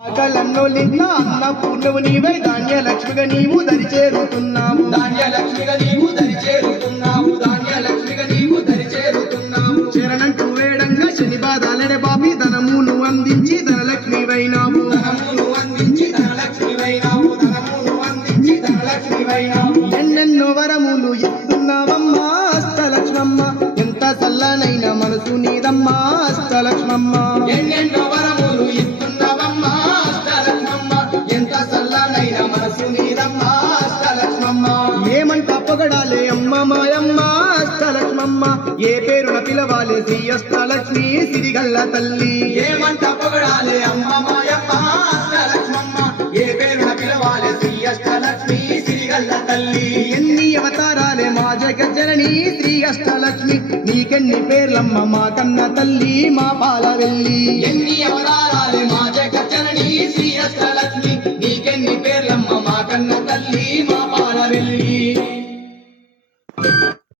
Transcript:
ఆకలన్నోలింత అన్న పూర్ణవు నీవై ధాన్య లక్ష్మిగా నీవు దరి చేరుతున్నావు ధాన్య లక్ష్మిగా నీవు దరి చేరుతున్నావు ధాన్య లక్ష్మిగా నీవు దరి చేరుతున్నావు చరణంటూ వేడంగా శని బాధాలనే బాబి ధనమును అందించి ధనలక్ష్మి వైనావు ధనమును అందించి ధనలక్ష్మివైనావు. ధనమును అందించి ధనలక్ష్మివైనావు. ఎన్నెన్నో వరములు ఇస్తున్నావమ్మా అష్టలక్ష్మమ్మ. ఎంత చల్లనైన మనసు నీదమ్మా అష్టలక్ష్మమ్మ. ఎన్నెన్నో వరములు పొగడాలే అమ్మ మాయమ్మ అష్టలక్ష్మమ్మ. ఏ పేరున పిలవాలి శ్రీ అష్టలక్ష్మి సిరిగల్ల తల్లి. ఏమంట పొగడాలి అమ్మ మాయమ్మ అష్టలక్ష్మమ్మ. ఏ పేరున పిలవాలి శ్రీ అష్టలక్ష్మి సిరిగల్ల తల్లి. ఎన్ని అవతారాలే మా జగజ్జనని శ్రీ అష్టలక్ష్మి నీకెన్ని పేర్లమ్మ మా కన్న తల్లి మా పాల వెళ్ళి ఎన్ని అవతారాలే